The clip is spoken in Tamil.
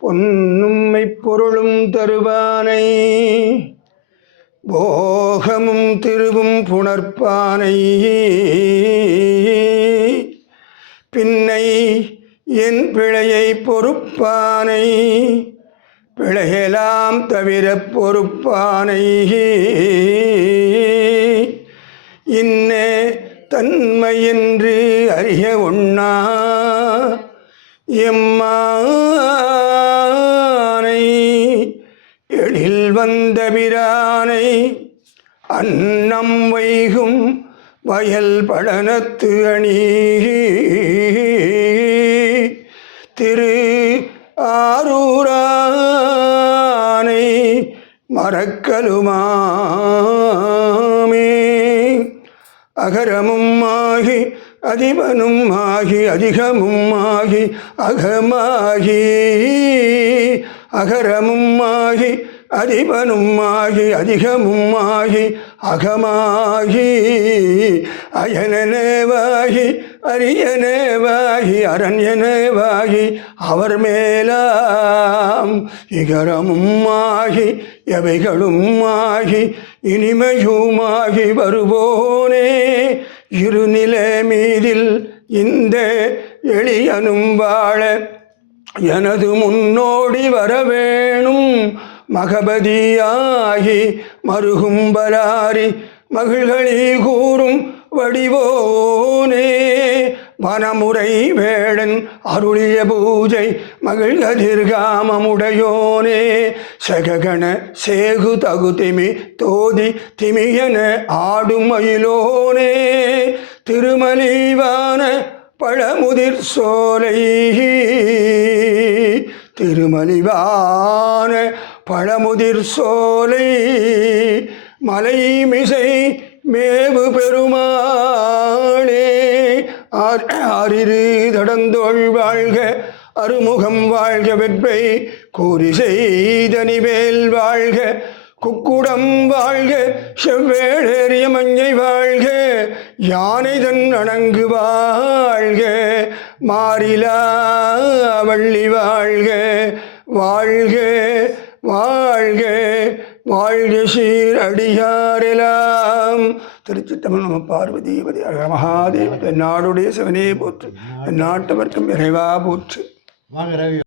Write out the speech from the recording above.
பொன்னும்மை பொருளும் தருவானை போகமும் திருவும் புணர்ப்பானை. பின்னை என் பிழையை பொறுப்பானை பிழையெல்லாம் தவிர பொறுப்பானை. இன்னே தன்மையின்றி அறிய ஒண்ணா எம்மா வந்த பிரானை அன்னம் வைகும் வயல் படனத்து அணி. திரு ஆரூரானை மறக்கலுமாமே. அகரமும் ஆகி அதிபனும் ஆகி அதிகமும் ஆகி அகமாகி. அகரமும் ஆகி அதிபனும் ஆகி அதிகமும் ஆகி அகமாகி அயனனேவாகி அரியனேவாகி அரண்யனேவாகி அவர் மேலாம் இகரமும் ஆகி எவைகளும் ஆகி இனிமையுமாகி வருவோனே இருநிலை மீதில் இந்த எளியனும் வாழ எனது முன்னோடி வரவேணும். மகபதியாகி மருகும் பலாரி மகிழ்களி கூறும் வடிவோனே. வனமுறை வேடன் அருளிய பூஜை மகிழ்கதிர்காமமுடையோனே சககண சேகு தகு திமி தோதி திமியன ஆடுமயிலோனே திருமலிவான பழமுதிர் சோலை திருமலிவான பழமுதிர் சோலை மலை மிசை மேவு பெருமாளே. ஆர் ஆரிரு தடந்தோள் வாழ்க அருமுகம் வாழ்க வெற்பை கூறி செய்தனிவேல் வாழ்க. குக்குடம் வாழ்க செவ்வேழேறிய மஞ்சை வாழ்க யானை தன் அணங்கு வாழ்க மாறிலா வள்ளி வாழ்க வாழ்க வாழ்க வாழ்க சீர் அடியாரெல்லாம் திருச்சிட்டமன் நம பார்வதிபதி மகாதேவ நாடுடைய சிவனே போற்று நாட்டவர்க்கும் இறைவா போற்று.